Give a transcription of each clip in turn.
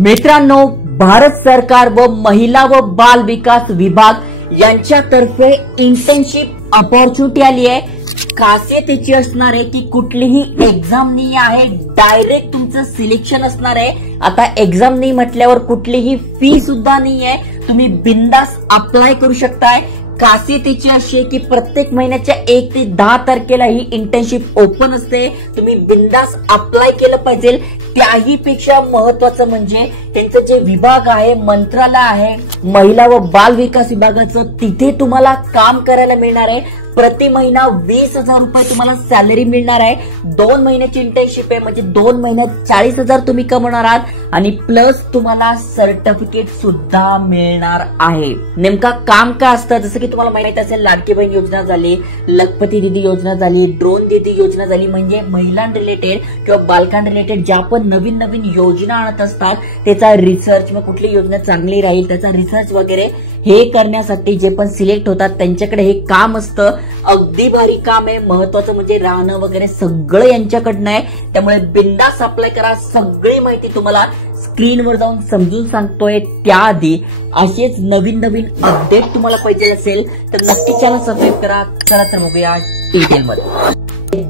मित्रांनो, भारत सरकार व महिला व बाल विकास विभाग यांच्यातर्फे इंटर्नशिप अपॉर्च्युनिटी आली आहे। खासियत याची असणार आहे की कुठलीही एक्झाम नाही आहे, डायरेक्ट तुमचं सिलेक्शन असणार आहे। आता एक्झाम नाही म्हटल्यावर कुठलीही फी सुद्धा नाही आहे, तुम्ही बिंदास अप्लाय करू शकताय। खासियत याची अशी आहे की प्रत्येक महिन्याच्या 1 ते 10 तारखेला ही इंटर्नशिप ओपन असते, तुम्ही बिंदास अप्लाय केलं पाहिजे। त्याही पेक्षा महत्वाचं म्हणजे त्यांचं जे विभाग आहे, मंत्रालय आहे महिला व बाल विकास विभागाचं, तिथे तुम्हाला काम करायला मिळणार आहे। प्रति महिना 20,000 रुपये तुम्हाला सॅलरी मिळणार आहे। 2 महिन्याची इंटर्नशिप आहे, म्हणजे 2 महिन्यात 40,000 तुम्ही कमवणार आहात आणि प्लस तुम्हाला सर्टिफिकेट सुद्धा मिळणार आहे। नेमका काम काय असतं, जसं की तुम्हाला माहित असेल, लाडकी बहीण योजना झाली, लखपती दीदी योजना झाली, ड्रोन दीदी योजना झाली, म्हणजे महिलां रिलेटेड किंवा बालकां रिलेटेड ज्या पण नवीन नवीन योजना आणत असतात त्याचा रिसर्च, मग कुठली योजना चांगली राहील त्याचा रिसर्च वगैरे हे करण्यासाठी जे पण सिलेक्ट होतात त्यांच्याकडे हे काम असतं। अगदी भारी काम आहे। महत्वाचं म्हणजे राहणं वगैरे सगळं यांच्याकडनं आहे, त्यामुळे बिंदास अप्लाय करा। सगळी माहिती तुम्हाला स्क्रीनवर जाऊन समजून सांगतोय। त्याआधी असेच नवीन नवीन अपडेट तुम्हाला पाहिजे असेल तर नक्की चॅनल सबस्क्राईब करा। चला तर बघूया डिटेल मध्ये।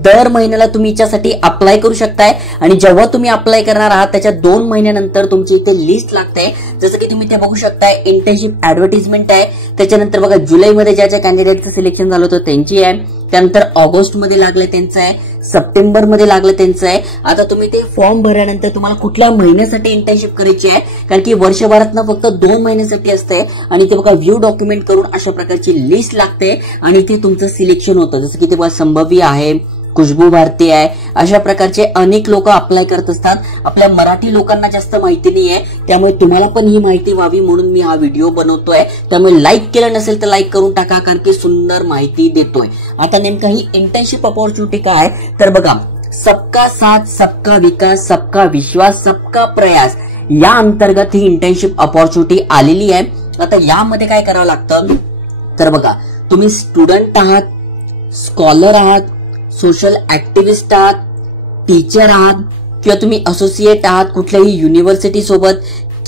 दर महिन्याला तुम्ही याच्यासाठी अप्लाय करू शकताय आणि जेव्हा तुम्ही अप्लाय करणार आहात त्याच्या 2 महिन्यानंतर तुमची इथे लिस्ट लागते। जसं की तुम्ही ते बघू शकताय, इंटर्नशिप ऍडव्हर्टाइजमेंट आहे, त्याच्यानंतर बघा जुलैमध्ये ज्या ज्या कॅन्डिडेटचं सिलेक्शन झालं होतं त्यांची आहे, त्यानंतर ऑगस्ट मध्ये लागलं त्यांचं आहे, सप्टेंबर मध्ये लागलं त्यांचं आहे। आता तुम्ही ते फॉर्म भरल्यानंतर तुम्हाला कुठल्या महिन्यासाठी इंटर्नशिप करायची आहे, कारण की वर्षभरातनं फक्त 2 महिन्यासाठी असते आणि ते बघा व्ह्यू डॉक्युमेंट करून अशा प्रकारची लिस्ट लागते आणि इथे तुमचं सिलेक्शन होतं। जसं की ते बघा संभवी आहे, खुशबू भारती आहे, अशा प्रकारचे अनेक लोक अप्लाय करत असतात। आपल्या मराठी लोकांना जास्त माहिती नाहीये, त्यामुळे तुम्हाला पण ही माहिती व्हावी म्हणून मी हा व्हिडिओ बनवतोय। त्यामुळे लाईक केलं नसेल तर लाईक करून टाका, कारण की सुंदर माहिती देतोय। आता नेमका ही इंटर्नशिप अपॉर्च्युनिटी काय तर बघा, सबका साथ सबका विकास सबका विश्वास सबका प्रयास या अंतर्गत ही इंटर्नशिप अपॉर्च्युनिटी आलेली आहे। आता यामध्ये काय करावं लागतं तर बघा, तुम्ही स्टुडंट आहात, स्कॉलर आहात, सोशल ऍक्टिव्हिस्ट आहात, टीचर आहात किंवा तुम्ही असोसिएट आहात कुठल्याही युनिव्हर्सिटी सोबत,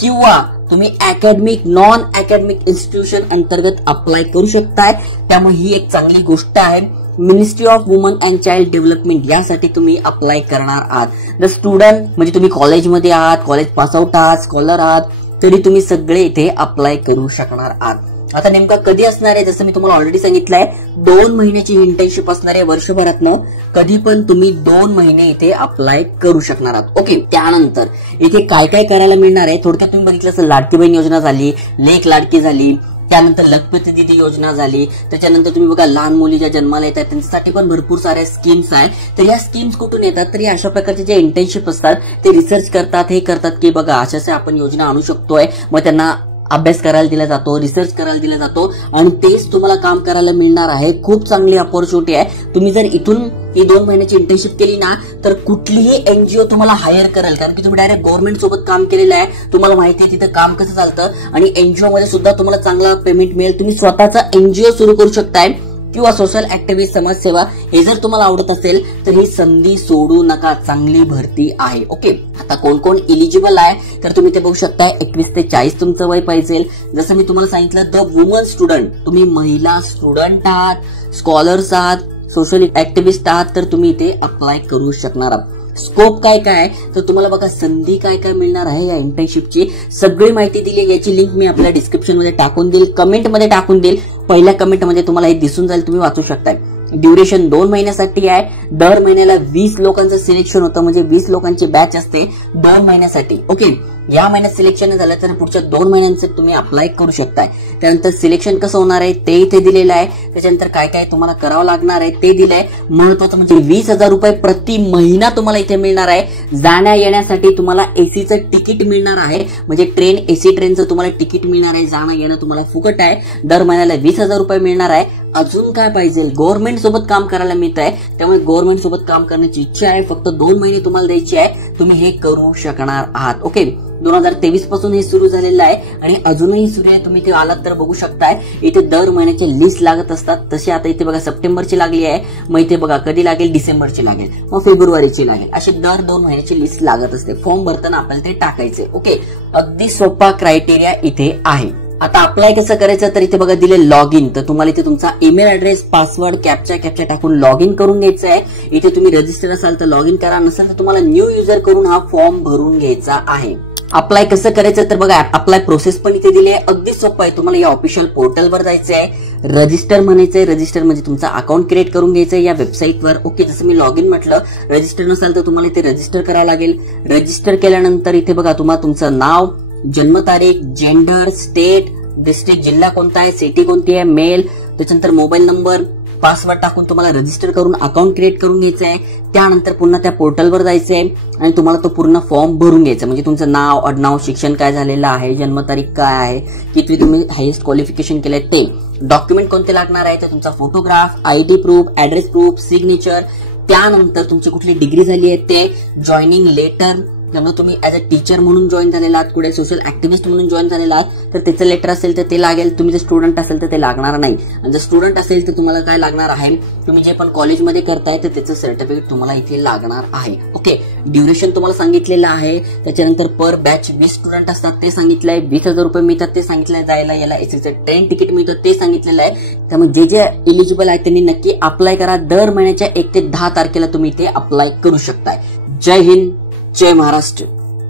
किंवा तुम्ही अकॅडमिक नॉन अकॅडमिक इन्स्टिट्यूशन अंतर्गत अप्लाय करू शकताय। त्यामुळे ही एक चांगली गोष्ट आहे। Ministry of woman and child development यासाठी तुम्ही अप्लाय करणार आहात। द स्टुडंट म्हणजे तुम्ही कॉलेजमध्ये आहात, कॉलेज पासआउट आहात, स्कॉलर आहात, तरी तुम्ही सगळे इथे अप्लाय करू शकणार आहात। आता नेमका कधी असणार आहे, जसं मी तुम्हाला ऑलरेडी सांगितलंय, 2 महिन्याची इंटर्नशिप असणार आहे। वर्षभरातनं कधी पण तुम्ही 2 महिने इथे अप्लाय करू शकणार आहात। ओके, त्यानंतर इथे काय काय करायला मिळणार आहे थोडक्यात तुम्ही बघितलं असेल, लाडकी बहीण योजना झाली, लेक लाडकी झाली, त्यानंतर लखपती दीदी योजना झाली, त्याच्यानंतर तुम्ही बघा लहान मुली ज्या जन्माला येतात त्यांच्यासाठी पण भरपूर साऱ्या स्कीम्स आहेत। तर या स्कीम्स कुठून येतात तर अशा प्रकारचे जे इंटर्नशिप असतात ते रिसर्च करतात, हे करतात की बघा अशा आपण योजना आणू शकतोय, मग त्यांना अभ्यास करायला दिला जातो, रिसर्च करायला दिला जातो आणि तेच तुम्हाला काम करायला मिळणार आहे। खूप चांगली अपॉर्च्युनिटी आहे। तुम्ही जर इथून ही 2 महिन्याची इंटर्नशिप केली ना तर कुठलीही एनजीओ तुम्हाला हायर करेल, कारण की तुम्ही डायरेक्ट गव्हर्नमेंट सोबत काम केलेलं आहे, तुम्हाला माहिती आहे तिथं काम कसं चालतं आणि एनजीओ मध्ये सुद्धा तुम्हाला चांगला पेमेंट मिळेल। तुम्ही स्वतःचा एनजीओ सुरू करू शकताय किंवा सोशल ऍक्टिव्हिस्ट, समाजसेवा, हे जर तुम्हाला आवडत असेल तर ही संधी सोडू नका, चांगली भरती आहे। ओके, आता कोण कोण इलिजिबल आहे तर तुम्ही ते बघू शकता। 21 ते 40 तुमचं वय पाहिजे। जसं मी तुम्हाला सांगितलं, द वुमन स्टुडंट, तुम्ही महिला स्टुडंट आहात, स्कॉलर्स आहात, सोशल ऍक्टिव्हिस्ट आहात, तर तुम्ही इथे अप्लाय करू शकणार आहात। स्कोप काय काय तर तुम्हाला बघा संधी काय काय मिळणार आहे या इंटर्नशिपची सगळी माहिती दिली आहे। याची लिंक मी आपल्या डिस्क्रिप्शन मध्ये टाकून देईल, कमेंट मध्ये टाकून देईल। पहिल्या कमेंट मध्ये तुम्हाला हे दिसून जाईल, तुम्ही वाचू शकताय। ड्युरेशन 2 महिन्यासाठी आहे। दर महिन्याला 20 लोकांचं सिलेक्शन होतं, म्हणजे 20 लोकांची बॅच असते 2 महिन्यासाठी। ओके, या महिन्यात सिलेक्शन झालं तर पुढच्या 2 महिन्यांसाठी तुम्ही अप्लाय करू शकताय। त्यानंतर सिलेक्शन कसं होणार आहे ते इथे दिलेलं आहे, त्याच्यानंतर काय काय तुम्हाला करावं लागणार आहे ते दिलंय। महत्वाचं म्हणजे 20,000 रुपये प्रति महिना तुम्हाला इथे मिळणार आहे। जाण्या येण्यासाठी तुम्हाला एसीचं तिकीट मिळणार आहे, म्हणजे ट्रेन एसी ट्रेनचं तुम्हाला तिकीट मिळणार आहे, जाणं येणं तुम्हाला फुकट आहे। दर महिन्याला 20,000 रुपये मिळणार आहे। अजून काय पाहिजे, गव्हर्नमेंट सोबत काम करायला मिळत आहे, त्यामुळे गव्हर्नमेंट सोबत काम करण्याची इच्छा आहे। फक्त 2 महिने तुम्हाला द्यायची आहे, तुम्ही हे करू शकणार आहात। ओके, 2023 पासून हे सुरू झालेलं आहे आणि अजूनही सुरू आहे. तुम्ही इथे आलात तर बघू शकताय. इथे दर महिन्याचे लिस्ट लागत असतात. तसे आता इथे बघा सप्टेंबरची लागली आहे, मग इथे बघा कधी लागेल, डिसेंबरची लागेल, मग फेब्रुवारीची लागेल, अशी दर 2 महिन्याची लिस्ट लागत असते. फॉर्म भरताना आपल्याला ते टाकायचे. ओके, अगदी सोपा क्रायटेरिया इथे आहे. आता अप्लाय कसं करायचं, तर इथे बघा दिले लॉग इन. तर तुम्हाला इथे तुमचा ईमेल ऍड्रेस, पासवर्ड, कॅप्चा टाकून लॉग इन करून घ्यायचं आहे. इथे तुम्ही रजिस्टर असाल तर लॉग इन करा, नसेल तर तुम्हाला न्यू युजर करून हा फॉर्म भरून घ्यायचा आहे. अप्लाय कसं करायचं, तर बघा अप्लाय प्रोसेस पण इथे दिली आहे. अगदी सोपं आहे. तुम्हाला या ऑफिशियल पोर्टलवर जायचं आहे, रजिस्टर म्हणायचंय. रजिस्टर म्हणजे तुमचा अकाउंट क्रिएट करून घ्यायचं या वेबसाईटवर. ओके, जसं मी लॉग इन म्हटलं, रजिस्टर नसाल तर तुम्हाला इथे रजिस्टर करावं लागेल. रजिस्टर केल्यानंतर इथे बघा तुम्हाला तुमचं नाव, जन्मतारीख, जेंडर, स्टेट, डिस्ट्रिक्ट, जिल्हा कोणता आहे, सिटी कोणती आहे, मेल, त्याच्यानंतर मोबाईल नंबर, पासवर्ड टाकून तुम्हाला रजिस्टर करून अकाउंट क्रिएट करून घ्यायचं आहे. त्यानंतर पुन्हा त्या पोर्टलवर जायचं आहे आणि तुम्हाला तो पूर्ण फॉर्म भरून घ्यायचा. म्हणजे तुमचं नाव, आडनाव, शिक्षण काय झालेलं आहे, जन्मतारीख काय आहे, किती तुम्ही हायेस्ट क्वालिफिकेशन केलंय ते, डॉक्युमेंट कोणते लागणार आहे, तर तुमचा photograph, ID proof, address proof, signature, त्यानंतर तुमची कुठली डिग्री झाली आहे ते, जॉईनिंग लेटर, त्यामुळे तुम्ही ऍज अ टीचर म्हणून जॉईन झालेला आहात, पुढे सोशल ऍक्टिव्हिस्ट म्हणून जॉईन झालेला आहात तर त्याचं लेटर असेल तर ते लागेल. तुम्ही जर स्टुडंट असेल तर ते लागणार नाही. आणि जर स्टुडंट असेल तर तुम्हाला काय लागणार आहे, तुम्ही जे पण कॉलेजमध्ये करताय तर त्याचं सर्टिफिकेट तुम्हाला इथे लागणार आहे. ओके, ड्युरेशन तुम्हाला सांगितलेलं आहे. त्याच्यानंतर पर बॅच 20 स्टुडंट असतात ते सांगितलंय. 20,000 रुपये मिळतात ते सांगितलंय. जायला याला एसटीचं ट्रेन तिकीट मिळतं ते सांगितलेलं आहे. त्यामुळे जे एलिजिबल आहे त्यांनी नक्की अप्लाय करा. दर महिन्याच्या 1 ते 10 तारखेला तुम्ही इथे अप्लाय करू शकताय. जय हिंद, जय महाराष्ट्र.